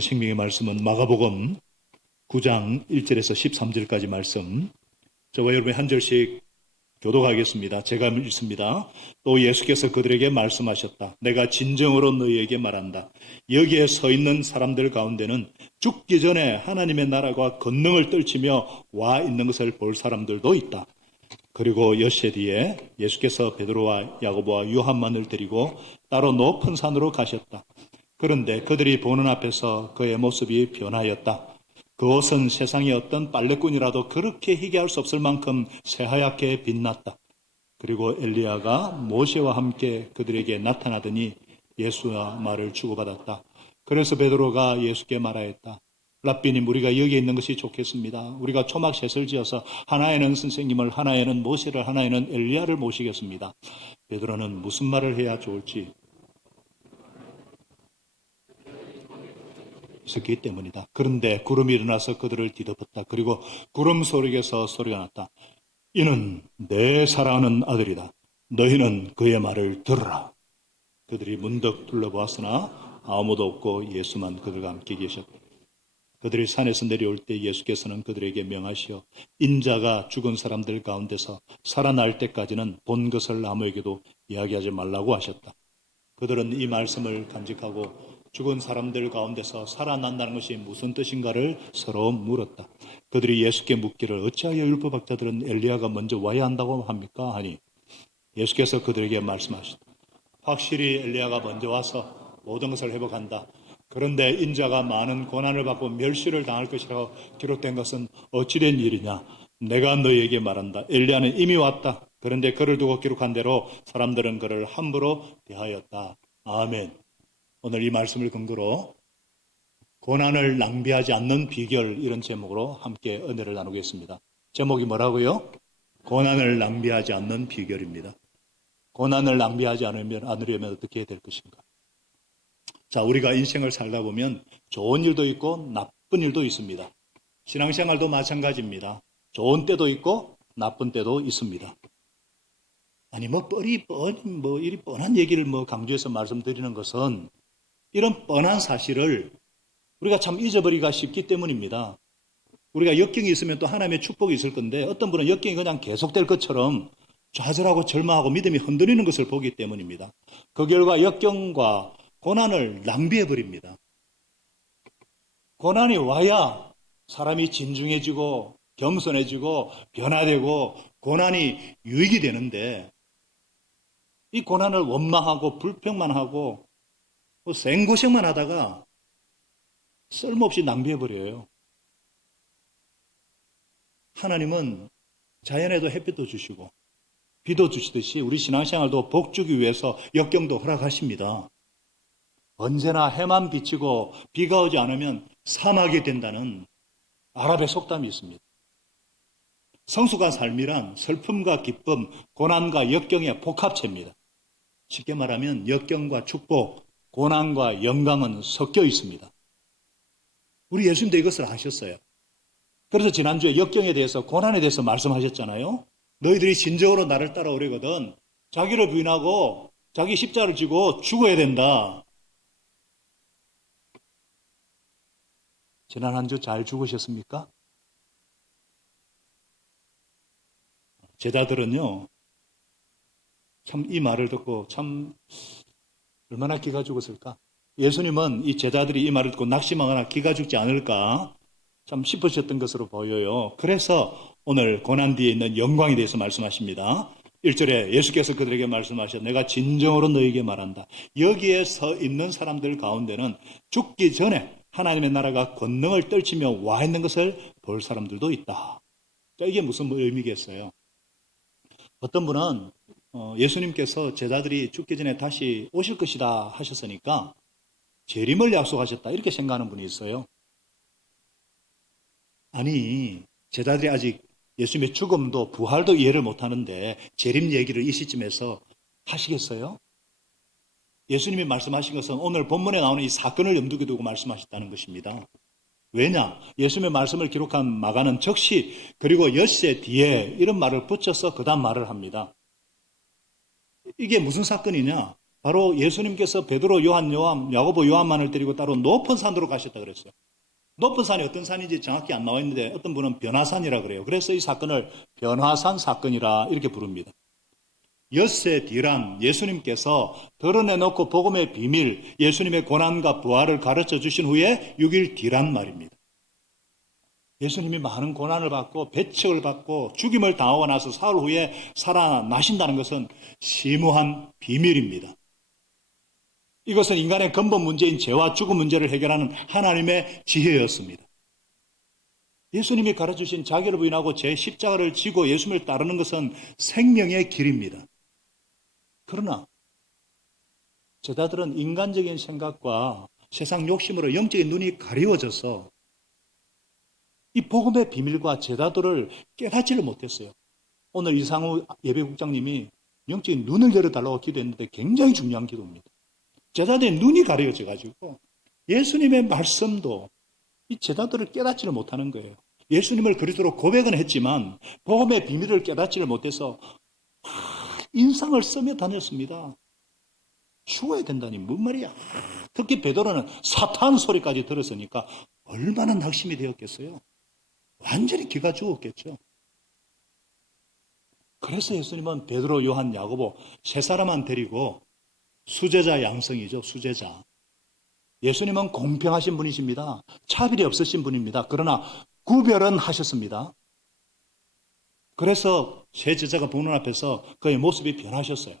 생명의 말씀은 마가복음 9장 1절에서 13절까지 말씀. 저와 여러분이 한 절씩 교독하겠습니다. 제가 읽습니다. 또 예수께서 그들에게 말씀하셨다. 내가 진정으로 너희에게 말한다. 여기에 서 있는 사람들 가운데는 죽기 전에 하나님의 나라가 권능을 떨치며 와 있는 것을 볼 사람들도 있다. 그리고 엿새 뒤에 예수께서 베드로와 야고보와 요한만을 데리고 따로 높은 산으로 가셨다. 그런데 그들이 보는 앞에서 그의 모습이 변하였다. 그 옷은 세상의 어떤 빨래꾼이라도 그렇게 희게할 수 없을 만큼 새하얗게 빛났다. 그리고 엘리야가 모세와 함께 그들에게 나타나더니 예수와 말을 주고받았다. 그래서 베드로가 예수께 말하였다. 랍비님, 우리가 여기에 있는 것이 좋겠습니다. 우리가 초막 셋을 지어서 하나에는 선생님을, 하나에는 모세를, 하나에는 엘리야를 모시겠습니다. 베드로는 무슨 말을 해야 좋을지 있었기 때문이다. 그런데 구름이 일어나서 그들을 뒤덮었다. 그리고 구름 속에서 소리가 났다. 이는 내 사랑하는 아들이다. 너희는 그의 말을 들으라. 그들이 문득 둘러보았으나 아무도 없고 예수만 그들과 함께 계셨다. 그들이 산에서 내려올 때 예수께서는 그들에게 명하시어 인자가 죽은 사람들 가운데서 살아날 때까지는 본 것을 아무에게도 이야기하지 말라고 하셨다. 그들은 이 말씀을 간직하고 죽은 사람들 가운데서 살아난다는 것이 무슨 뜻인가를 서로 물었다. 그들이 예수께 묻기를 어찌하여 율법학자들은 엘리야가 먼저 와야 한다고 합니까? 하니 예수께서 그들에게 말씀하셨다. 확실히 엘리야가 먼저 와서 모든 것을 회복한다. 그런데 인자가 많은 고난을 받고 멸시를 당할 것이라고 기록된 것은 어찌된 일이냐? 내가 너희에게 말한다. 엘리야는 이미 왔다. 그런데 그를 두고 기록한 대로 사람들은 그를 함부로 대하였다. 아멘. 오늘 이 말씀을 근거로 고난을 낭비하지 않는 비결, 이런 제목으로 함께 은혜를 나누겠습니다. 제목이 뭐라고요? 고난을 낭비하지 않는 비결입니다. 고난을 낭비하지 않으려면 어떻게 해야 될 것인가? 자, 우리가 인생을 살다 보면 좋은 일도 있고 나쁜 일도 있습니다. 신앙생활도 마찬가지입니다. 좋은 때도 있고 나쁜 때도 있습니다. 아니, 이리 뻔한 얘기를 강조해서 말씀드리는 것은 이런 뻔한 사실을 우리가 참 잊어버리기가 쉽기 때문입니다. 우리가 역경이 있으면 또 하나님의 축복이 있을 건데 어떤 분은 역경이 그냥 계속될 것처럼 좌절하고 절망하고 믿음이 흔들리는 것을 보기 때문입니다. 그 결과 역경과 고난을 낭비해버립니다. 고난이 와야 사람이 진중해지고 겸손해지고 변화되고 고난이 유익이 되는데 이 고난을 원망하고 불평만 하고 생고생만 하다가 쓸모없이 낭비해버려요. 하나님은 자연에도 햇빛도 주시고 비도 주시듯이 우리 신앙생활도 복 주기 위해서 역경도 허락하십니다. 언제나 해만 비치고 비가 오지 않으면 사막이 된다는 아랍의 속담이 있습니다. 성숙한 삶이란 슬픔과 기쁨, 고난과 역경의 복합체입니다. 쉽게 말하면 역경과 축복, 고난과 영광은 섞여 있습니다. 우리 예수님도 이것을 아셨어요. 그래서 지난주에 역경에 대해서, 고난에 대해서 말씀하셨잖아요. 너희들이 진정으로 나를 따라오려거든 자기를 부인하고 자기 십자가를 지고 죽어야 된다. 지난 한 주 잘 죽으셨습니까? 제자들은요, 참 이 말을 듣고 참 얼마나 기가 죽었을까? 예수님은 이 제자들이 이 말을 듣고 낙심하거나 기가 죽지 않을까 참 싶으셨던 것으로 보여요. 그래서 오늘 고난 뒤에 있는 영광에 대해서 말씀하십니다. 1절에 예수께서 그들에게 말씀하셨 내가 진정으로 너에게 말한다. 여기에 서 있는 사람들 가운데는 죽기 전에 하나님의 나라가 권능을 떨치며 와 있는 것을 볼 사람들도 있다. 이게 무슨 의미겠어요? 어떤 분은 예수님께서 제자들이 죽기 전에 다시 오실 것이다 하셨으니까 재림을 약속하셨다 이렇게 생각하는 분이 있어요. 아니, 제자들이 아직 예수님의 죽음도 부활도 이해를 못하는데 재림 얘기를 이 시점에서 하시겠어요? 예수님이 말씀하신 것은 오늘 본문에 나오는 이 사건을 염두에 두고 말씀하셨다는 것입니다. 왜냐? 예수님의 말씀을 기록한 마가는 즉시 그리고 엿새 뒤에 이런 말을 붙여서 그 다음 말을 합니다. 이게 무슨 사건이냐? 바로 예수님께서 베드로, 요한, 야고보, 요한만을 데리고 따로 높은 산으로 가셨다 그랬어요. 높은 산이 어떤 산인지 정확히 안 나와 있는데 어떤 분은 변화산이라 그래요. 그래서 이 사건을 변화산 사건이라 이렇게 부릅니다. 엿새 뒤란 예수님께서 드러내놓고 복음의 비밀, 예수님의 고난과 부활을 가르쳐 주신 후에 6일 뒤란 말입니다. 예수님이 많은 고난을 받고 배척을 받고 죽임을 당하고 나서 사흘 후에 살아나신다는 것은 심오한 비밀입니다. 이것은 인간의 근본 문제인 죄와 죽음 문제를 해결하는 하나님의 지혜였습니다. 예수님이 가르쳐주신 자기를 부인하고 제 십자가를 지고 예수님을 따르는 것은 생명의 길입니다. 그러나 제자들은 인간적인 생각과 세상 욕심으로 영적인 눈이 가리워져서 이 복음의 비밀과 제자들을 깨닫지를 못했어요. 오늘 이상우 예배국장님이 영적인 눈을 열어달라고 기도했는데 굉장히 중요한 기도입니다. 제자들의 눈이 가려져 가지고 예수님의 말씀도 이 제자들을 깨닫지를 못하는 거예요. 예수님을 그리스도로 고백은 했지만 복음의 비밀을 깨닫지를 못해서 인상을 쓰며 다녔습니다. 죽어야 된다니 뭔 말이야. 특히 베드로는 사탄 소리까지 들었으니까 얼마나 낙심이 되었겠어요. 완전히 기가 죽었겠죠. 그래서 예수님은 베드로, 요한, 야고보 세 사람만 데리고 수제자 양성이죠. 수제자. 예수님은 공평하신 분이십니다. 차별이 없으신 분입니다. 그러나 구별은 하셨습니다. 그래서 세 제자가 보는 앞에서 그의 모습이 변하셨어요.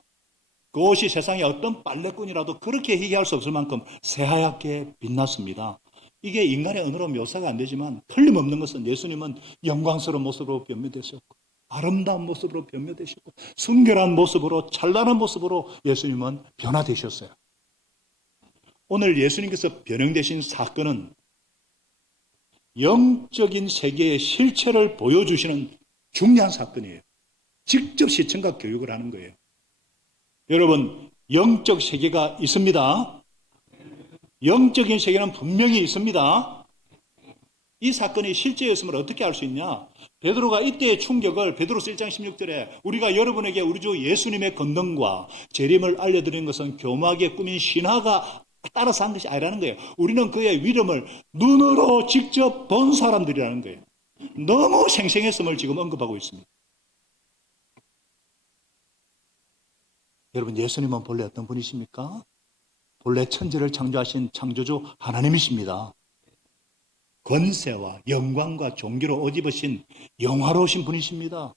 그 옷이 세상에 어떤 빨래꾼이라도 그렇게 희귀할 수 없을 만큼 새하얗게 빛났습니다. 이게 인간의 언어로 묘사가 안 되지만 틀림없는 것은 예수님은 영광스러운 모습으로 변모되셨고 아름다운 모습으로 변모되셨고 순결한 모습으로 찬란한 모습으로 예수님은 변화되셨어요. 오늘 예수님께서 변형되신 사건은 영적인 세계의 실체를 보여주시는 중요한 사건이에요. 직접 시청과 교육을 하는 거예요. 여러분, 영적 세계가 있습니다. 영적인 세계는 분명히 있습니다. 이 사건이 실제였음을 어떻게 알 수 있냐? 베드로가 이때의 충격을 베드로서 1장 16절에 우리가 여러분에게 우리 주 예수님의 권능과 재림을 알려드리는 것은 교묘하게 꾸민 신화가 따라서 한 것이 아니라는 거예요. 우리는 그의 위엄을 눈으로 직접 본 사람들이라는 거예요. 너무 생생했음을 지금 언급하고 있습니다. 여러분, 예수님은 본래 어떤 분이십니까? 본래 천지를 창조하신 창조주 하나님이십니다. 권세와 영광과 존귀로 옷 입으신 영화로우신 분이십니다.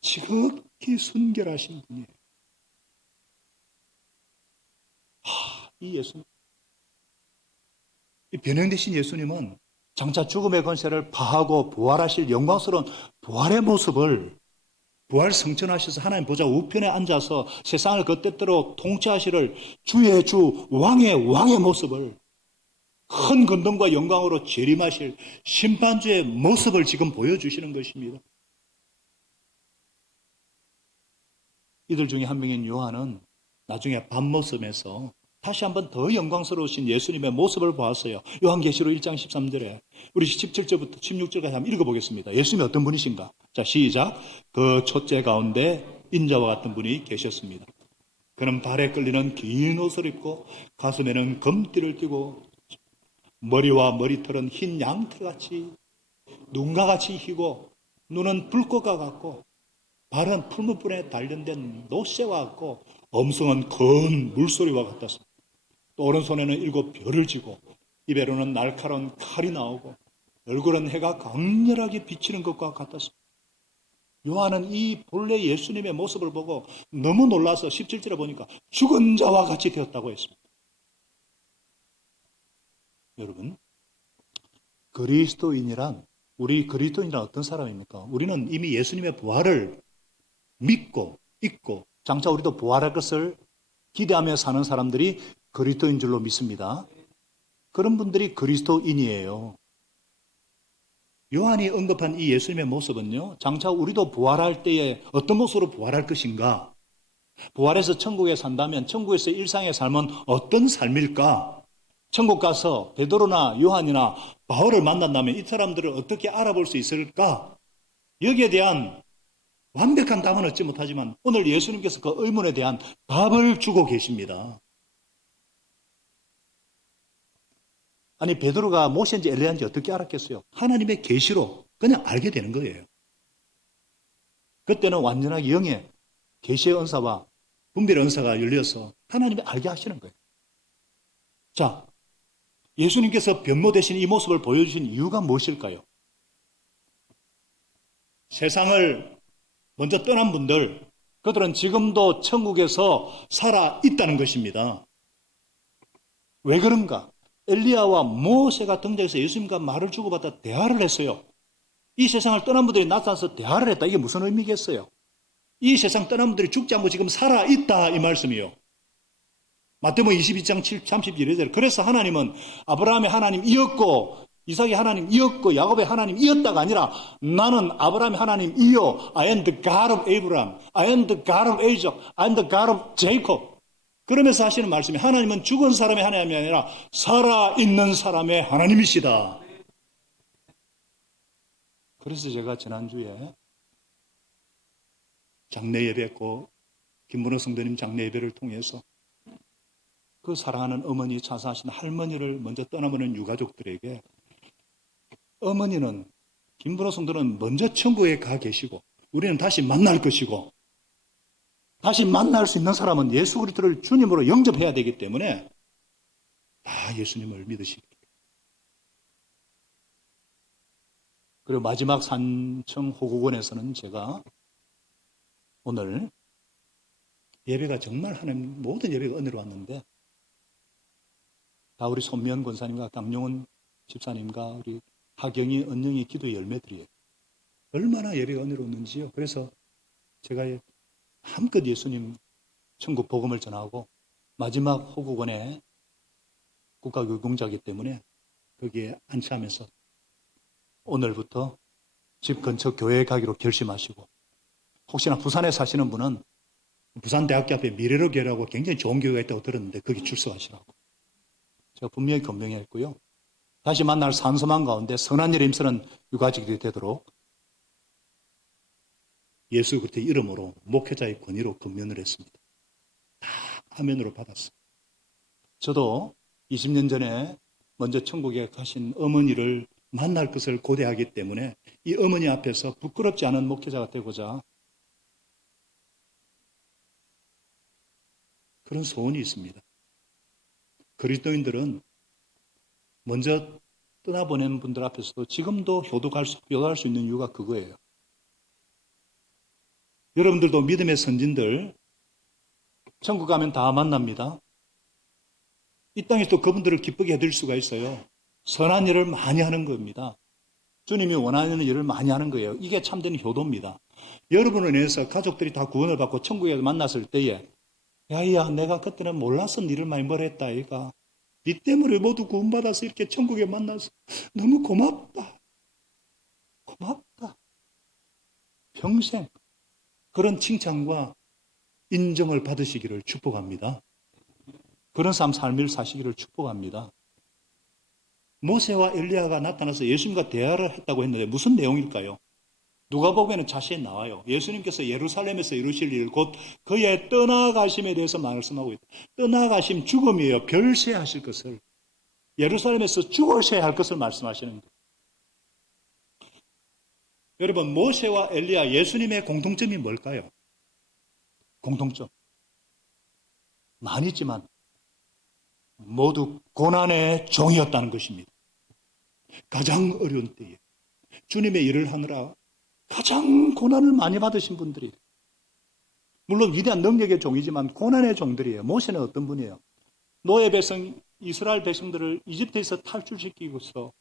지극히 순결하신 분이에요. 이 예수님, 이 변형되신 예수님은 장차 죽음의 권세를 파하고 부활하실 영광스러운 부활의 모습을 부활 성천하셔서 하나님 보좌 우편에 앉아서 세상을 그 뜻대로 통치하시를 주의 주 왕의 모습을 큰 권능과 영광으로 재림하실 심판주의 모습을 지금 보여주시는 것입니다. 이들 중에 한 명인 요한은 나중에 밤모습에서 다시 한번 더 영광스러우신 예수님의 모습을 보았어요. 요한계시록 1장 13절에 우리 17절부터 16절까지 한번 읽어보겠습니다. 예수님이 어떤 분이신가? 자, 시작. 그 첫째 가운데 인자와 같은 분이 계셨습니다. 그는 발에 끌리는 긴 옷을 입고 가슴에는 금띠를 띠고 머리와 머리털은 흰 양털같이 눈과 같이 희고 눈은 불꽃과 같고 발은 풀무불에 단련된 노새와 같고 엄성은 큰 물소리와 같았습니다. 또 오른손에는 7 별을 쥐고 입에로는 날카로운 칼이 나오고 얼굴은 해가 강렬하게 비치는 것과 같았습니다. 요한은 이 본래 예수님의 모습을 보고 너무 놀라서 17절에 보니까 죽은 자와 같이 되었다고 했습니다. 여러분, 우리 그리스도인이란 어떤 사람입니까? 우리는 이미 예수님의 부활을 믿고 있고 장차 우리도 부활할 것을 기대하며 사는 사람들이 그리스도인 줄로 믿습니다. 그런 분들이 그리스도인이에요. 요한이 언급한 이 예수님의 모습은요, 장차 우리도 부활할 때에 어떤 모습으로 부활할 것인가? 부활해서 천국에 산다면 천국에서 일상의 삶은 어떤 삶일까? 천국 가서 베드로나 요한이나 바울을 만난다면 이 사람들을 어떻게 알아볼 수 있을까? 여기에 대한 완벽한 답은 얻지 못하지만 오늘 예수님께서 그 의문에 대한 답을 주고 계십니다. 아니 베드로가 모세인지 엘리야인지 어떻게 알았겠어요? 하나님의 계시로 그냥 알게 되는 거예요. 그때는 완전하게 영의 계시의 은사와 분별의 은사가 열려서 하나님이 알게 하시는 거예요. 자, 예수님께서 변모 되신 이 모습을 보여주신 이유가 무엇일까요? 세상을 먼저 떠난 분들, 그들은 지금도 천국에서 살아 있다는 것입니다. 왜 그런가? 엘리야와 모세가 등장해서 예수님과 말을 주고받아 대화를 했어요. 이 세상을 떠난 분들이 나타나서 대화를 했다. 이게 무슨 의미겠어요? 이 세상 떠난 분들이 죽지 않고 지금 살아 있다 이 말씀이요. 마태복음 22장 31절에 그래서 하나님은 아브라함의 하나님이었고 이삭의 하나님이었고 야곱의 하나님이었다가 아니라 나는 아브라함의 하나님이요 I am the God of Abraham, I am the God of Isaac, I am the God of Jacob. 그러면서 하시는 말씀이 하나님은 죽은 사람의 하나님이 아니라 살아있는 사람의 하나님이시다. 그래서 제가 지난주에 장례 예배했고 김문호 성도님 장례 예배를 통해서 그 사랑하는 어머니 자사하신 할머니를 먼저 떠나보낸 유가족들에게 어머니는 김문호 성도는 먼저 천국에 가 계시고 우리는 다시 만날 것이고 다시 만날 수 있는 사람은 예수 그리스도를 주님으로 영접해야 되기 때문에 다 예수님을 믿으시기. 그리고 마지막 산청 호국원에서는 제가 오늘 예배가 정말 하나님 모든 예배가 은혜로 왔는데 다 우리 손미연 권사님과 강용훈 집사님과 우리 하경이, 은영이 기도의 열매들이에요. 얼마나 예배가 은혜로웠는지요. 그래서 제가 한껏 예수님 천국 복음을 전하고 마지막 호국원에 국가교육공자이기 때문에 거기에 안치하면서 오늘부터 집 근처 교회에 가기로 결심하시고 혹시나 부산에 사시는 분은 부산대학교 앞에 미래로 교회라고 굉장히 좋은 교회가 있다고 들었는데 거기 출석하시라고 제가 분명히 권명했고요. 다시 만날 산소망 가운데 선한 일에 힘쓰는 유가족들이 되도록 예수 그리스도의 이름으로 목회자의 권위로 권면을 했습니다. 다 아멘으로 받았어요. 저도 20년 전에 먼저 천국에 가신 어머니를 만날 것을 고대하기 때문에 이 어머니 앞에서 부끄럽지 않은 목회자가 되고자 그런 소원이 있습니다. 그리스도인들은 먼저 떠나보낸 분들 앞에서도 지금도 효도할 수 있는 이유가 그거예요. 여러분들도 믿음의 선진들 천국 가면 다 만납니다. 이 땅에서 그분들을 기쁘게 해드릴 수가 있어요. 선한 일을 많이 하는 겁니다. 주님이 원하는 일을 많이 하는 거예요. 이게 참된 효도입니다. 여러분을 인해서 가족들이 다 구원을 받고 천국에서 만났을 때에 야야 내가 그때는 몰라서 일을 많이 뭘 했다 아이가 니 때문에 모두 구원받아서 이렇게 천국에 만나서 너무 고맙다. 고맙다. 평생 그런 칭찬과 인정을 받으시기를 축복합니다. 그런 삶을 사시기를 축복합니다. 모세와 엘리야가 나타나서 예수님과 대화를 했다고 했는데 무슨 내용일까요? 누가복음에는 자세히 나와요. 예수님께서 예루살렘에서 이루실 일 곧 그의 떠나가심에 대해서 말씀하고 있다. 떠나가심 죽음이에요. 별세하실 것을. 예루살렘에서 죽으셔야 할 것을 말씀하시는 거예요. 여러분 모세와 엘리야 예수님의 공통점이 뭘까요? 공통점. 많이 있지만 모두 고난의 종이었다는 것입니다. 가장 어려운 때에 주님의 일을 하느라 가장 고난을 많이 받으신 분들이 물론 위대한 능력의 종이지만 고난의 종들이에요. 모세는 어떤 분이에요? 노예 백성 이스라엘 백성들을 이집트에서 탈출시키고서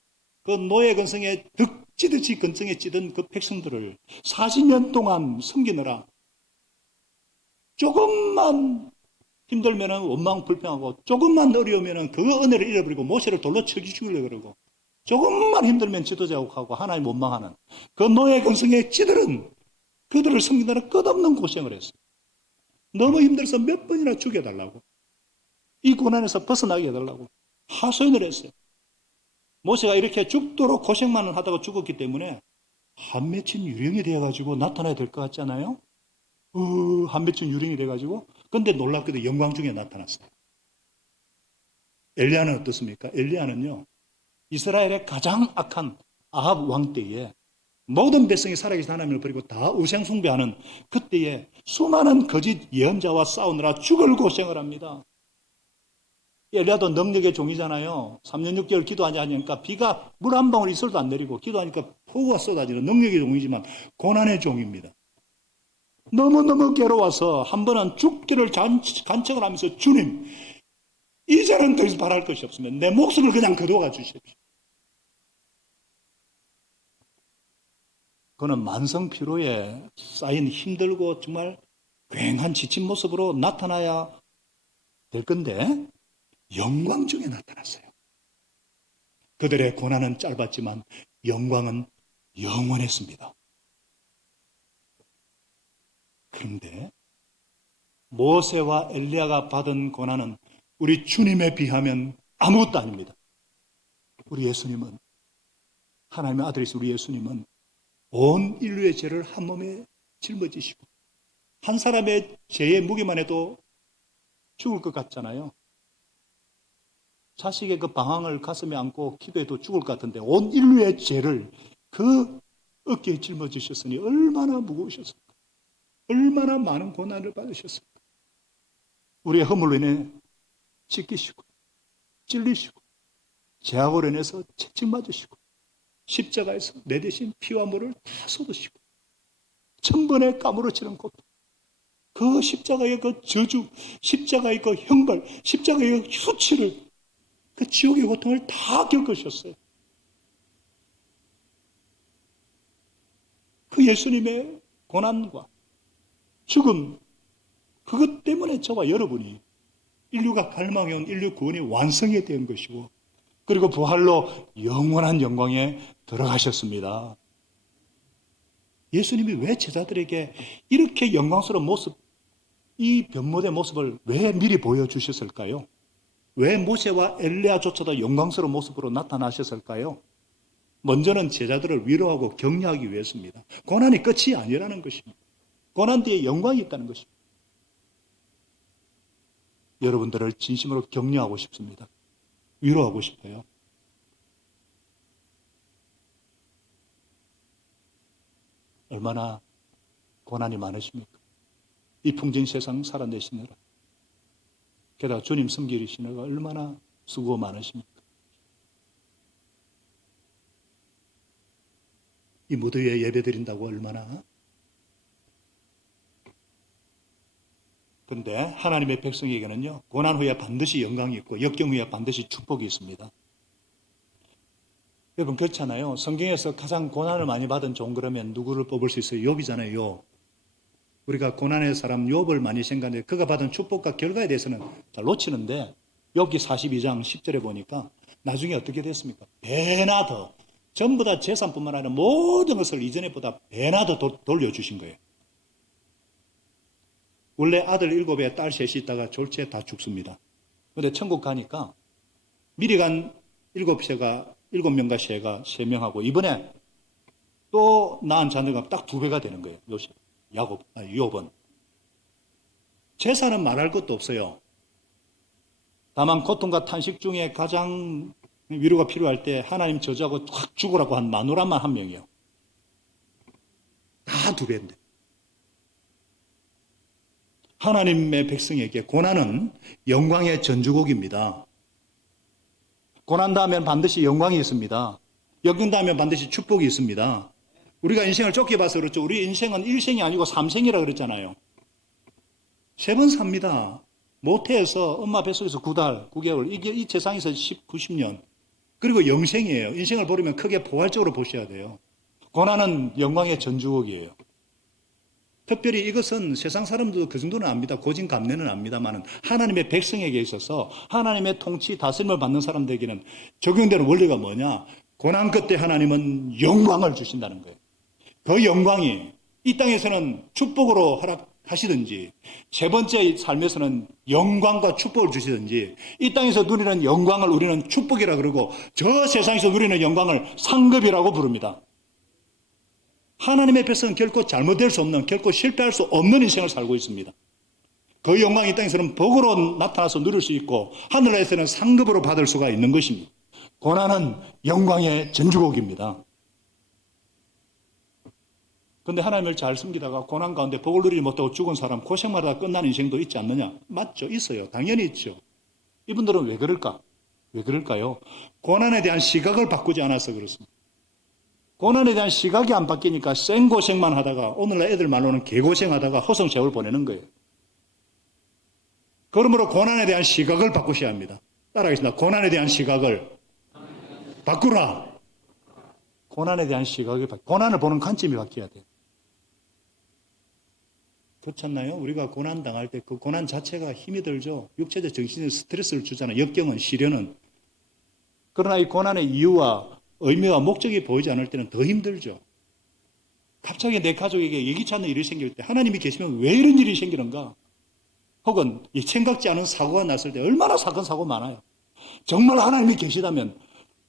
그 노예 근성에 득지듯이 근성에 찌든 그 백성들을 40년 동안 섬기느라 조금만 힘들면 원망 불평하고 조금만 어려우면 그 은혜를 잃어버리고 모세를 돌로 쳐 죽이려고 그러고 조금만 힘들면 지도자욱하고 하나님 원망하는 그 노예 근성의 찌들은 그들을 섬기느라 끝없는 고생을 했어요. 너무 힘들어서 몇 번이나 죽여달라고 이 고난에서 벗어나게 해달라고 하소연을 했어요. 모세가 이렇게 죽도록 고생만 하다가 죽었기 때문에 한 맺힌 유령이 되어가지고 나타나야 될 것 같지 않아요? 한 맺힌 유령이 돼가지고. 근데 놀랍게도 영광 중에 나타났어요. 엘리야는 어떻습니까? 엘리야는요, 이스라엘의 가장 악한 아합 왕 때에 모든 백성이 살아계신 하나님을 버리고 다 우상 숭배하는 그때에 수많은 거짓 예언자와 싸우느라 죽을 고생을 합니다. 엘리야도 능력의 종이잖아요. 3년 6개월 기도하지 않으니까 비가 물 한 방울 이슬도 안 내리고 기도하니까 폭우가 쏟아지는 능력의 종이지만 고난의 종입니다. 너무너무 괴로워서 한 번은 죽기를 간청을 하면서 주님, 이제는 더 이상 바랄 것이 없으면 내 목숨을 그냥 거두어 주십시오. 그는 만성 피로에 쌓인 힘들고 정말 굉한 지친 모습으로 나타나야 될 건데 영광 중에 나타났어요. 그들의 고난은 짧았지만 영광은 영원했습니다. 그런데 모세와 엘리야가 받은 고난은 우리 주님에 비하면 아무것도 아닙니다. 우리 예수님은, 하나님의 아들이신 우리 예수님은 온 인류의 죄를 한 몸에 짊어지시고 한 사람의 죄의 무게만 해도 죽을 것 같잖아요. 자식의 그 방황을 가슴에 안고 기도해도 죽을 것 같은데 온 인류의 죄를 그 어깨에 짊어지셨으니 얼마나 무거우셨을까? 얼마나 많은 고난을 받으셨을까? 우리의 허물로 인해 찢기시고 찔리시고 죄악으로 인해서 채찍맞으시고 십자가에서 내 대신 피와 물을 다 쏟으시고 천번에 까무러치는 고통, 그 십자가의 그 저주, 십자가의 그 형벌, 십자가의 그 수치를, 그 지옥의 고통을 다 겪으셨어요. 그 예수님의 고난과 죽음, 그것 때문에 저와 여러분이 인류가 갈망해온 인류 구원이 완성이 된 것이고, 그리고 부활로 영원한 영광에 들어가셨습니다. 예수님이 왜 제자들에게 이렇게 영광스러운 모습, 이 변모된 모습을 왜 미리 보여주셨을까요? 왜 모세와 엘리야조차도 영광스러운 모습으로 나타나셨을까요? 먼저는 제자들을 위로하고 격려하기 위해서입니다. 고난이 끝이 아니라는 것입니다. 고난 뒤에 영광이 있다는 것입니다. 여러분들을 진심으로 격려하고 싶습니다. 위로하고 싶어요. 얼마나 고난이 많으십니까? 이 풍진 세상 살아내시느라. 게다가 주님 섬기시느라 얼마나 수고 많으십니까? 이 무더위에 예배드린다고 얼마나. 그런데 하나님의 백성에게는요, 고난 후에 반드시 영광이 있고 역경 후에 반드시 축복이 있습니다. 여러분 그렇잖아요. 성경에서 가장 고난을 많이 받은 종 그러면 누구를 뽑을 수 있어요? 욥이잖아요. 욥. 우리가 고난의 사람 욥을 많이 생각하는데 그가 받은 축복과 결과에 대해서는 잘 놓치는데 욥기 42장 10절에 보니까 나중에 어떻게 됐습니까? 배나 더, 전부 다 재산뿐만 아니라 모든 것을 이전에 보다 배나 더 돌려주신 거예요. 원래 아들 7에 딸 3이 있다가 졸지에 다 죽습니다. 그런데 천국 가니까 미리 간 7명과 새가 3명하고 이번에 또 낳은 자녀가 딱 2배가 되는 거예요. 욥은. 재산은 말할 것도 없어요. 다만 고통과 탄식 중에 가장 위로가 필요할 때 하나님 저주하고 확 죽으라고 한 마누라만 1명이요. 다 2배인데. 하나님의 백성에게 고난은 영광의 전주곡입니다. 고난다면 반드시 영광이 있습니다. 역경다면 반드시 축복이 있습니다. 우리가 인생을 좁게 봐서 그렇죠. 우리 인생은 1생이 아니고 3생이라 그랬잖아요. 3번 삽니다. 모태에서 엄마 뱃속에서 9달, 9개월, 이 세상에서 90년. 그리고 영생이에요. 인생을 보려면 크게 포괄적으로 보셔야 돼요. 고난은 영광의 전주곡이에요. 특별히 이것은 세상 사람들도 그 정도는 압니다. 고진감래는 압니다만 하나님의 백성에게 있어서 하나님의 통치 다스림을 받는 사람들에게는 적용되는 원리가 뭐냐? 고난 끝에 하나님은 영광을 주신다는 거예요. 그 영광이 이 땅에서는 축복으로 허락하시든지 세 번째 삶에서는 영광과 축복을 주시든지 이 땅에서 누리는 영광을 우리는 축복이라 그러고 저 세상에서 누리는 영광을 상급이라고 부릅니다. 하나님의 백성은 결코 잘못될 수 없는, 결코 실패할 수 없는 인생을 살고 있습니다. 그 영광이 이 땅에서는 복으로 나타나서 누릴 수 있고 하늘에서는 상급으로 받을 수가 있는 것입니다. 고난은 영광의 전주곡입니다. 그런데 하나님을 잘 숨기다가 고난 가운데 복을 누리지 못하고 죽은 사람, 고생만 하다가 끝나는 인생도 있지 않느냐? 맞죠? 있어요. 당연히 있죠. 이분들은 왜 그럴까? 왜 그럴까요? 고난에 대한 시각을 바꾸지 않아서 그렇습니다. 고난에 대한 시각이 안 바뀌니까 생고생만 하다가 오늘날 애들 말로는 개고생하다가 허송세월 보내는 거예요. 그러므로 고난에 대한 시각을 바꾸셔야 합니다. 따라하겠습니다. 고난에 대한 시각을 바꾸라. 고난에 대한 시각이 고난을 보는 관점이 바뀌어야 돼요. 그렇지 않나요? 우리가 고난 당할 때 그 고난 자체가 힘이 들죠. 육체적 정신적 스트레스를 주잖아요. 역경은 시련은. 그러나 이 고난의 이유와 의미와 목적이 보이지 않을 때는 더 힘들죠. 갑자기 내 가족에게 예기치 않는 일이 생길 때 하나님이 계시면 왜 이런 일이 생기는가? 혹은 생각지 않은 사고가 났을 때 얼마나 사건 사고 많아요. 정말 하나님이 계시다면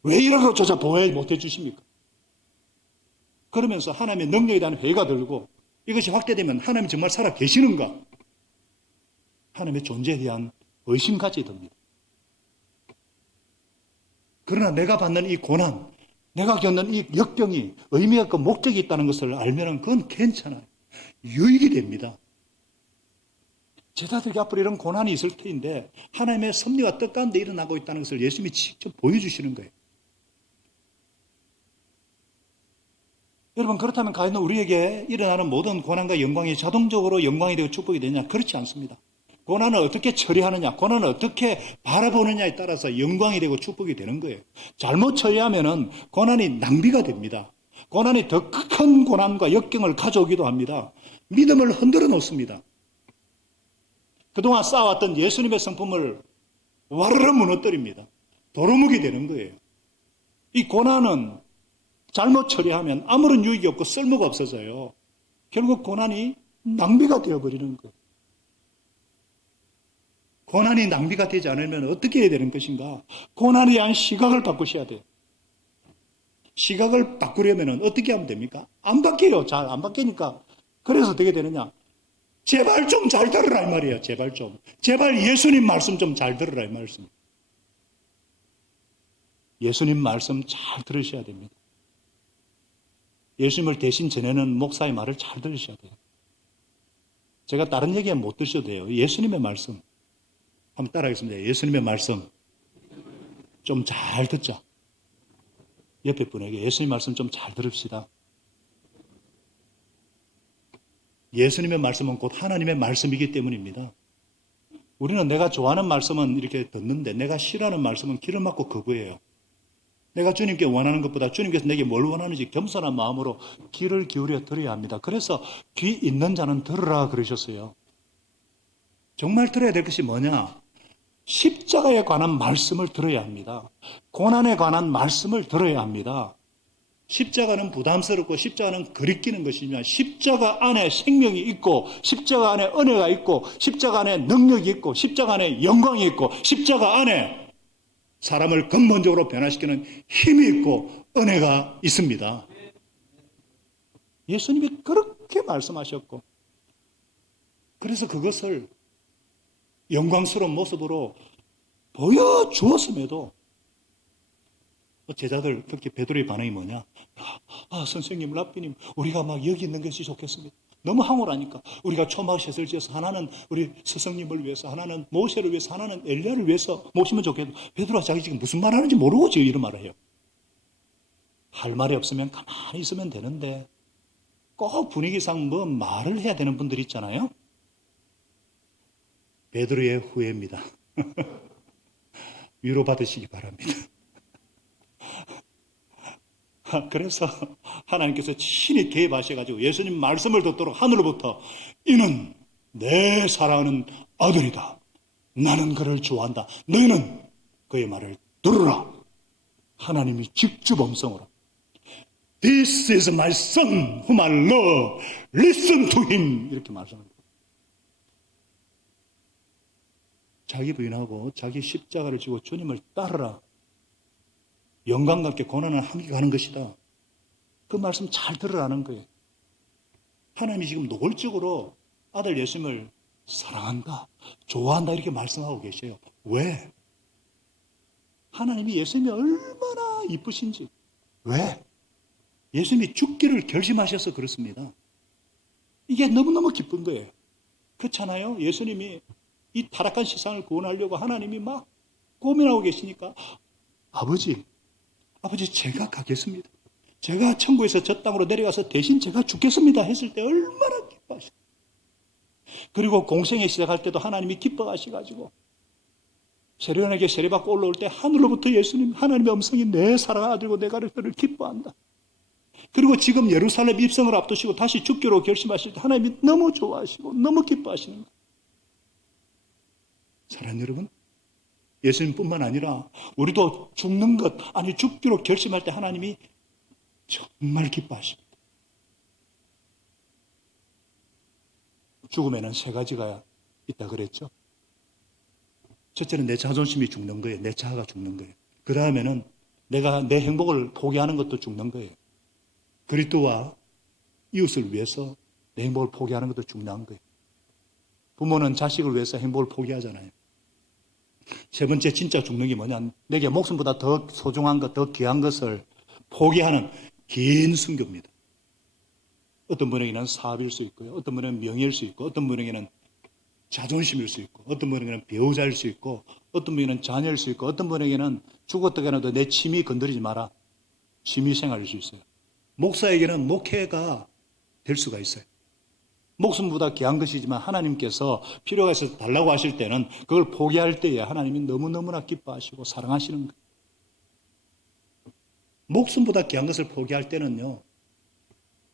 왜 이런 것조차 보호해 못 해주십니까? 그러면서 하나님의 능력에 대한 회의가 들고 이것이 확대되면 하나님이 정말 살아 계시는가? 하나님의 존재에 대한 의심까지 듭니다. 그러나 내가 받는 이 고난, 내가 겪는 이 역경이 의미가 있고 목적이 있다는 것을 알면 그건 괜찮아요. 유익이 됩니다. 제자들에게 앞으로 이런 고난이 있을 터인데 하나님의 섭리가 뜻 가운데 일어나고 있다는 것을 예수님이 직접 보여주시는 거예요. 여러분, 그렇다면 과연 우리에게 일어나는 모든 고난과 영광이 자동적으로 영광이 되고 축복이 되냐? 그렇지 않습니다. 고난을 어떻게 처리하느냐, 고난을 어떻게 바라보느냐에 따라서 영광이 되고 축복이 되는 거예요. 잘못 처리하면은 고난이 낭비가 됩니다. 고난이 더 큰 고난과 역경을 가져오기도 합니다. 믿음을 흔들어 놓습니다. 그동안 쌓아왔던 예수님의 성품을 와르르 무너뜨립니다. 도루묵이 되는 거예요. 이 고난은 잘못 처리하면 아무런 유익이 없고 쓸모가 없어져요. 결국 고난이 낭비가 되어버리는 거예요. 고난이 낭비가 되지 않으면 어떻게 해야 되는 것인가? 고난에 대한 시각을 바꾸셔야 돼요. 시각을 바꾸려면 어떻게 하면 됩니까? 안 바뀌어요. 잘 안 바뀌니까. 그래서 어떻게 되느냐? 제발 좀 잘 들으라 이 말이에요. 제발 좀. 제발 예수님 말씀 좀 잘 들으라 이 말씀. 예수님 말씀 잘 들으셔야 됩니다. 예수님을 대신 전하는 목사의 말을 잘 들으셔야 돼요. 제가 다른 얘기는 못 드셔도 돼요. 예수님의 말씀. 한번 따라하겠습니다. 예수님의 말씀 좀 잘 듣자. 옆에 분에게 예수님 말씀 좀 잘 들읍시다. 예수님의 말씀은 곧 하나님의 말씀이기 때문입니다. 우리는 내가 좋아하는 말씀은 이렇게 듣는데 내가 싫어하는 말씀은 귀를 막고 거부해요. 내가 주님께 원하는 것보다 주님께서 내게 뭘 원하는지 겸손한 마음으로 귀를 기울여 들어야 합니다. 그래서 귀 있는 자는 들으라 그러셨어요. 정말 들어야 될 것이 뭐냐? 십자가에 관한 말씀을 들어야 합니다. 고난에 관한 말씀을 들어야 합니다. 십자가는 부담스럽고 십자가는 그리끼는 것이지만 십자가 안에 생명이 있고 십자가 안에 은혜가 있고 십자가 안에 능력이 있고 십자가 안에 영광이 있고 십자가 안에 사람을 근본적으로 변화시키는 힘이 있고 은혜가 있습니다. 예수님이 그렇게 말씀하셨고 그래서 그것을 영광스러운 모습으로 보여주었음에도 제자들, 특히 베드로의 반응이 뭐냐? 선생님, 랍비님, 우리가 막 여기 있는 것이 좋겠습니다. 너무 황홀하니까 우리가 초막셋을 지어서 하나는 우리 스승님을 위해서, 하나는 모세를 위해서, 하나는 엘리야를 위해서 모시면 좋겠다. 베드로가 자기 지금 무슨 말 하는지 모르고 지금 이런 말을 해요. 할 말이 없으면 가만히 있으면 되는데 꼭 분위기상 뭐 말을 해야 되는 분들 있잖아요. 베드로의 후회입니다. 위로받으시기 바랍니다. 그래서 하나님께서 친히 개입하셔가지고 예수님 말씀을 듣도록 하늘로부터 이는 내 사랑하는 아들이다. 나는 그를 좋아한다. 너희는 그의 말을 들으라. 하나님이 직접 음성으로 This is my son whom I love. Listen to him. 이렇게 말씀합니다. 자기 부인하고 자기 십자가를 지고 주님을 따르라. 영광과 함께 고난을 함께 가는 것이다. 그 말씀 잘 들으라는 거예요. 하나님이 지금 노골적으로 아들 예수님을 사랑한다, 좋아한다 이렇게 말씀하고 계셔요. 왜? 하나님이 예수님이 얼마나 이쁘신지. 왜? 예수님이 죽기를 결심하셔서 그렇습니다. 이게 너무너무 기쁜 거예요. 그렇잖아요. 예수님이 이 타락한 세상을 구원하려고 하나님이 막 고민하고 계시니까 아버지 제가 가겠습니다. 제가 천국에서 저 땅으로 내려가서 대신 제가 죽겠습니다 했을 때 얼마나 기뻐하시고, 그리고 공생에 시작할 때도 하나님이 기뻐하셔가지고 세례요한에게 세례받고 올라올 때 하늘로부터 예수님 하나님의 음성이 내 사랑하는 아들고 내가 그를 기뻐한다. 그리고 지금 예루살렘 입성을 앞두시고 다시 죽기로 결심하실 때 하나님이 너무 좋아하시고 너무 기뻐하시는 거예요. 사랑하는 여러분, 예수님뿐만 아니라 우리도 죽는 것, 아니 죽기로 결심할 때 하나님이 정말 기뻐하십니다. 죽음에는 세 가지가 있다 그랬죠. 첫째는 내 자존심이 죽는 거예요. 내 자아가 죽는 거예요. 그 다음에는 내가 내 행복을 포기하는 것도 죽는 거예요. 그리스도와 이웃을 위해서 내 행복을 포기하는 것도 중요한 거예요. 부모는 자식을 위해서 행복을 포기하잖아요. 세 번째 진짜 죽는 게 뭐냐? 내게 목숨보다 더 소중한 것, 더 귀한 것을 포기하는 긴 순교입니다. 어떤 분에게는 사업일 수 있고요. 어떤 분에게는 명예일 수 있고, 어떤 분에게는 자존심일 수 있고, 어떤 분에게는 배우자일 수 있고, 어떤 분에게는 자녀일 수 있고, 어떤 분에게는 죽었다가도 내 취미 건드리지 마라. 취미 생활일 수 있어요. 목사에게는 목회가 될 수가 있어요. 목숨보다 귀한 것이지만 하나님께서 필요가 있어서 달라고 하실 때는 그걸 포기할 때에 하나님이 너무너무나 기뻐하시고 사랑하시는 거예요. 목숨보다 귀한 것을 포기할 때는요,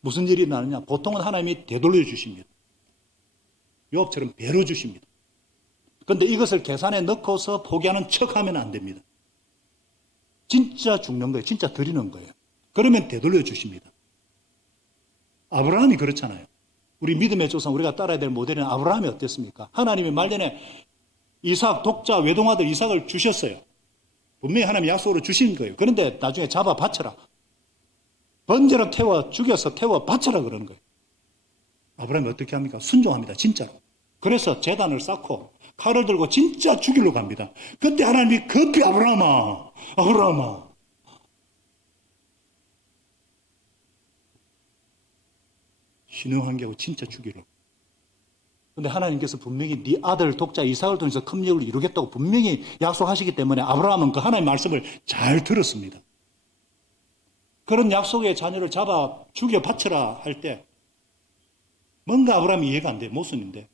무슨 일이 나느냐? 보통은 하나님이 되돌려 주십니다. 요업처럼 배로 주십니다. 그런데 이것을 계산에 넣고서 포기하는 척하면 안 됩니다. 진짜 죽는 거예요. 진짜 드리는 거예요. 그러면 되돌려 주십니다. 아브라함이 그렇잖아요. 우리 믿음의 조상, 우리가 따라야 될 모델은 아브라함이 어땠습니까? 하나님이 말전에 이삭, 독자, 외동아들 이삭을 주셨어요. 분명히 하나님이 약속으로 주신 거예요. 그런데 나중에 잡아 바쳐라. 번제로 죽여서 태워 바쳐라 그러는 거예요. 아브라함이 어떻게 합니까? 순종합니다. 진짜로. 그래서 제단을 쌓고 칼을 들고 진짜 죽이러 갑니다. 그때 하나님이 급히 아브라함아 신용한 게 하고 진짜 죽이러. 근데 하나님께서 분명히 네 아들 독자 이삭을 통해서 큰 역을 이루겠다고 분명히 약속하시기 때문에 아브라함은 그 하나님의 말씀을 잘 들었습니다. 그런 약속의 자녀를 잡아 죽여 바쳐라 할 때 뭔가 아브라함이 이해가 안 돼. 모순인데.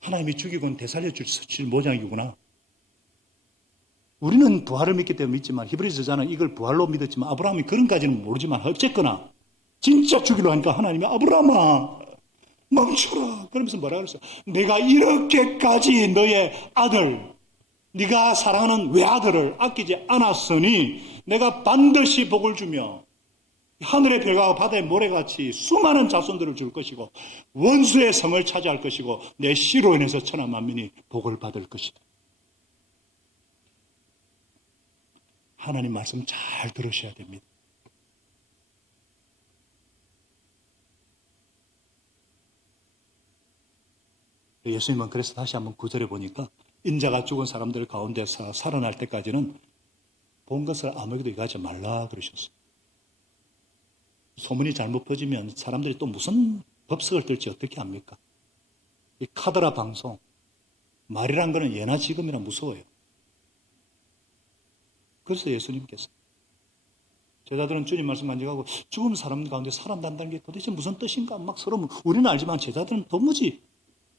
하나님이 죽이고는 되살려 주실 모양이구나. 우리는 부활을 믿기 때문에 믿지만 히브리서 저자는 이걸 부활로 믿었지만 아브라함이 그런까지는 모르지만 어쨌거나 진짜 죽이려 하니까 하나님이 아브라함아 멈춰라. 그러면서 뭐라 그랬어요? 내가 이렇게까지 너의 아들, 네가 사랑하는 외아들을 아끼지 않았으니 내가 반드시 복을 주며 하늘의 별과 바다의 모래같이 수많은 자손들을 줄 것이고 원수의 성을 차지할 것이고 내 씨로 인해서 천하 만민이 복을 받을 것이다. 하나님 말씀 잘 들으셔야 됩니다. 예수님은 그래서 다시 한번 9절에 보니까 인자가 죽은 사람들 가운데서 살아날 때까지는 본 것을 아무에게도 얘기하지 말라 그러셨어요. 소문이 잘못 퍼지면 사람들이 또 무슨 법석을 들지 어떻게 합니까? 이 카더라 방송, 말이란 거는 예나 지금이나 무서워요. 그래서 예수님께서 제자들은 주님 말씀 간직하고 죽은 사람 가운데 살아난다는 게 도대체 무슨 뜻인가 막 서로 우리는 알지만 제자들은 도무지.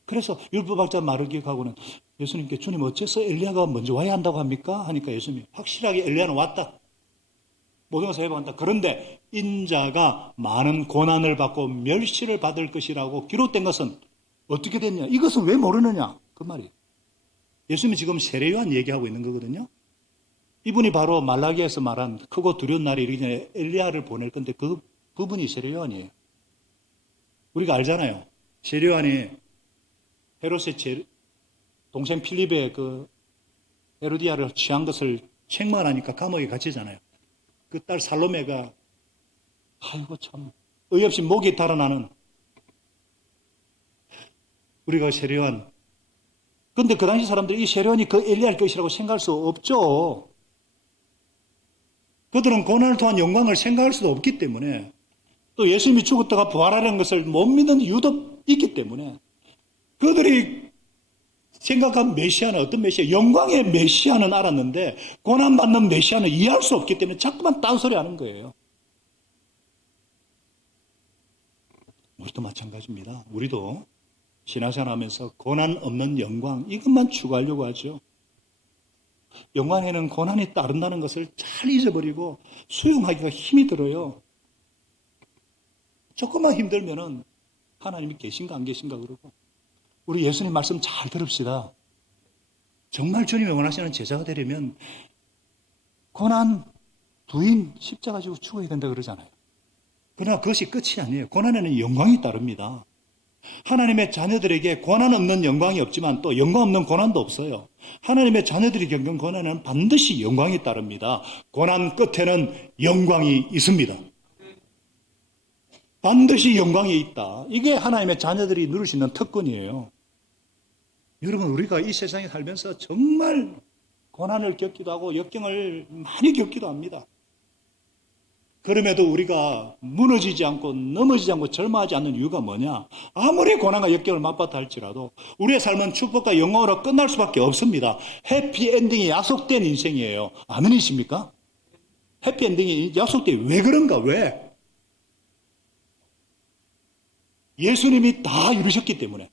그래서 율법학자 마르기하고는 예수님께 주님 어째서 엘리야가 먼저 와야 한다고 합니까? 하니까 예수님이 확실하게 엘리야는 왔다. 모든 것을 해방한다. 그런데 인자가 많은 고난을 받고 멸시를 받을 것이라고 기록된 것은 어떻게 됐냐? 이것은 왜 모르느냐? 그 말이에요. 예수님이 지금 세례요한 얘기하고 있는 거거든요. 이분이 바로 말라기에서 말한 크고 두려운 날이 이르기 전에 엘리야를 보낼 건데 그분이 세례요한이에요. 우리가 알잖아요. 세례요한이 헤롯의 동생 필립의 그 헤로디아를 취한 것을 책망하니까 감옥에 갇히잖아요. 그 딸 살로메가 아이고 참 어이없이 목이 달아나는 우리가 세례요한. 근데 그 당시 사람들이 이 세례요한이 그 엘리야일 것이라고 생각할 수 없죠. 그들은 고난을 통한 영광을 생각할 수도 없기 때문에, 또 예수님이 죽었다가 부활하는 것을 못 믿는 이유도 있기 때문에, 그들이 생각한 메시아는 어떤 메시아? 영광의 메시아는 알았는데 고난받는 메시아는 이해할 수 없기 때문에 자꾸만 딴소리 하는 거예요. 우리도 마찬가지입니다. 우리도 신앙생활하면서 고난 없는 영광, 이것만 추구하려고 하죠. 영광에는 고난이 따른다는 것을 잘 잊어버리고 수용하기가 힘이 들어요. 조금만 힘들면은 하나님이 계신가 안 계신가 그러고. 우리 예수님 말씀 잘 들읍시다. 정말 주님이 원하시는 제자가 되려면 고난, 부인, 십자가 지고 죽어야 된다 그러잖아요. 그러나 그것이 끝이 아니에요. 고난에는 영광이 따릅니다. 하나님의 자녀들에게 고난 없는 영광이 없지만 또 영광 없는 고난도 없어요. 하나님의 자녀들이 겪는 고난에는 반드시 영광이 따릅니다. 고난 끝에는 영광이 있습니다. 반드시 영광이 있다. 이게 하나님의 자녀들이 누릴 수 있는 특권이에요. 여러분, 우리가 이 세상에 살면서 정말 고난을 겪기도 하고 역경을 많이 겪기도 합니다. 그럼에도 우리가 무너지지 않고 넘어지지 않고 절망하지 않는 이유가 뭐냐? 아무리 고난과 역경을 맛봤다 할지라도 우리의 삶은 축복과 영광으로 끝날 수밖에 없습니다. 해피엔딩이 약속된 인생이에요. 아멘이십니까? 해피엔딩이 약속돼. 왜 그런가? 왜? 예수님이 다 이루셨기 때문에.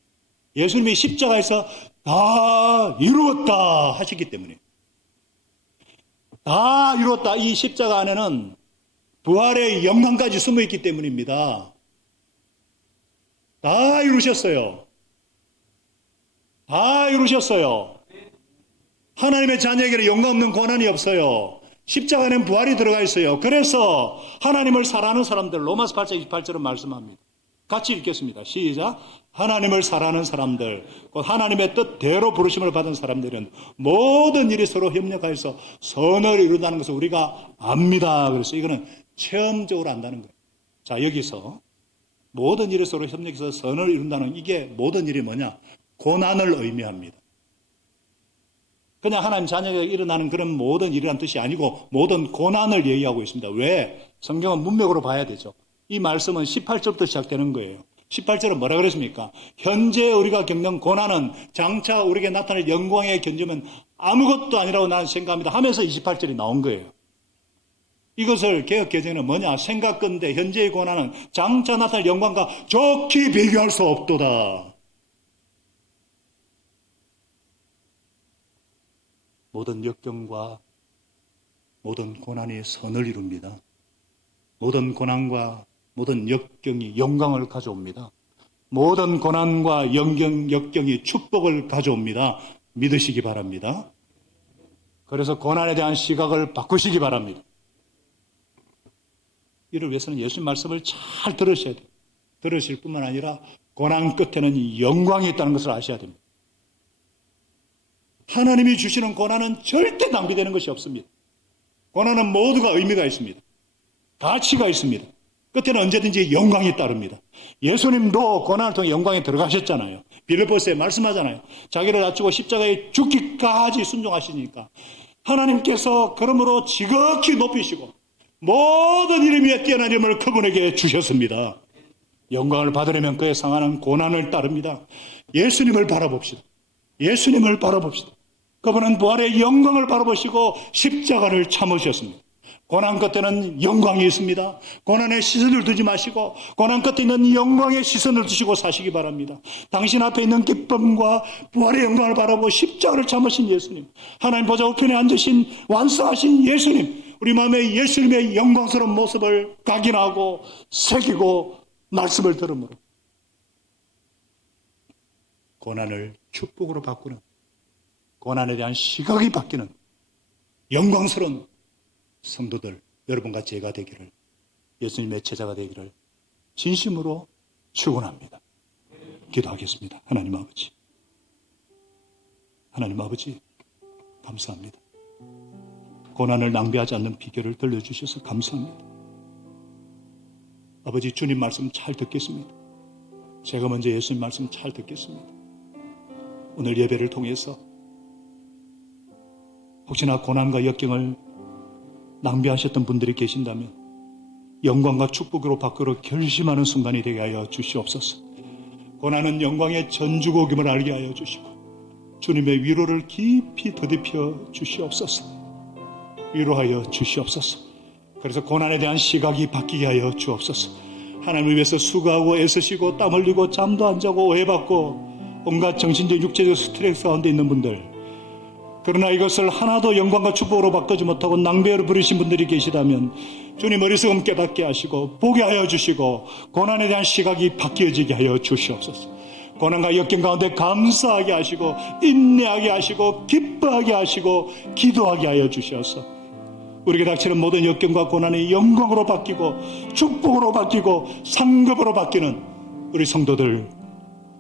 예수님이 십자가에서 다 이루었다 하셨기 때문에. 다 이루었다. 이 십자가 안에는 부활의 영광까지 숨어있기 때문입니다. 다 이루셨어요. 다 이루셨어요. 하나님의 자녀에게는 영광 없는 고난이 없어요. 십자가 안에는 부활이 들어가 있어요. 그래서 하나님을 사랑하는 사람들, 로마서 8장 28절은 말씀합니다. 같이 읽겠습니다. 시작. 하나님을 사랑하는 사람들, 곧 하나님의 뜻대로 부르심을 받은 사람들은 모든 일이 서로 협력하여서 선을 이룬다는 것을 우리가 압니다. 그래서 이거는 체험적으로 안다는 거예요. 자, 여기서 모든 일이 서로 협력해서 선을 이룬다는, 이게 모든 일이 뭐냐? 고난을 의미합니다. 그냥 하나님 자녀에게 일어나는 그런 모든 일이라는 뜻이 아니고 모든 고난을 얘기하고 있습니다. 왜? 성경은 문맥으로 봐야 되죠. 이 말씀은 18절부터 시작되는 거예요. 18절은 뭐라 그랬습니까? 현재 우리가 겪는 고난은 장차 우리에게 나타날 영광에 견주면 아무것도 아니라고 나는 생각합니다 하면서 28절이 나온 거예요. 이것을 개역개정에는 뭐냐? 생각건대 현재의 고난은 장차 나타날 영광과 좋게 비교할 수 없도다. 모든 역경과 모든 고난이 선을 이룹니다. 모든 고난과 모든 역경이 영광을 가져옵니다. 모든 고난과 역경이 축복을 가져옵니다. 믿으시기 바랍니다. 그래서 고난에 대한 시각을 바꾸시기 바랍니다. 이를 위해서는 예수님 말씀을 잘 들으셔야 돼요. 들으실 뿐만 아니라 고난 끝에는 영광이 있다는 것을 아셔야 됩니다. 하나님이 주시는 고난은 절대 낭비되는 것이 없습니다. 고난은 모두가 의미가 있습니다. 가치가 있습니다. 끝에는 언제든지 영광이 따릅니다. 예수님도 고난을 통해 영광에 들어가셨잖아요. 빌립보서에 말씀하잖아요. 자기를 낮추고 십자가에 죽기까지 순종하시니까 하나님께서 그러므로 지극히 높이시고 모든 이름 위에 뛰어난 이름을 그분에게 주셨습니다. 영광을 받으려면 그에 상하는 고난을 따릅니다. 예수님을 바라봅시다. 예수님을 바라봅시다. 그분은 부활의 영광을 바라보시고 십자가를 참으셨습니다. 고난 끝에는 영광이 있습니다. 고난의 시선을 두지 마시고 고난 끝에 있는 영광의 시선을 두시고 사시기 바랍니다. 당신 앞에 있는 기쁨과 부활의 영광을 바라보고 십자가를 참으신 예수님, 하나님 보좌 우편에 앉으신 완성하신 예수님, 우리 마음에 예수님의 영광스러운 모습을 각인하고 새기고 말씀을 들음으로 고난을 축복으로 바꾸는, 고난에 대한 시각이 바뀌는 영광스러운 성도들, 여러분과 제가 되기를, 예수님의 제자가 되기를 진심으로 축원합니다. 기도하겠습니다. 하나님 아버지, 하나님 아버지 감사합니다. 고난을 낭비하지 않는 비결을 들려주셔서 감사합니다. 아버지, 주님 말씀 잘 듣겠습니다. 제가 먼저 예수님 말씀 잘 듣겠습니다. 오늘 예배를 통해서 혹시나 고난과 역경을 낭비하셨던 분들이 계신다면 영광과 축복으로 바꾸어 결심하는 순간이 되게 하여 주시옵소서. 고난은 영광의 전주곡임을 알게 하여 주시고 주님의 위로를 깊이 더딥혀 주시옵소서. 위로하여 주시옵소서. 그래서 고난에 대한 시각이 바뀌게 하여 주옵소서. 하나님을 위해서 수고하고 애쓰시고 땀 흘리고 잠도 안 자고 오해받고 온갖 정신적 육체적 스트레스 가운데 있는 분들, 그러나 이것을 하나도 영광과 축복으로 바꾸지 못하고 낭비로 부리신 분들이 계시다면 주님 어리석음 깨닫게 하시고 보게 하여 주시고 고난에 대한 시각이 바뀌어지게 하여 주시옵소서. 고난과 역경 가운데 감사하게 하시고 인내하게 하시고 기뻐하게 하시고 기도하게 하여 주셔서 우리에게 닥치는 모든 역경과 고난이 영광으로 바뀌고 축복으로 바뀌고 상급으로 바뀌는 우리 성도들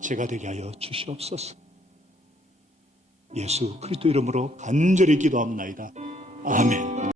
제가 되게 하여 주시옵소서. 예수 그리스도 이름으로 간절히 기도합나이다. 아멘.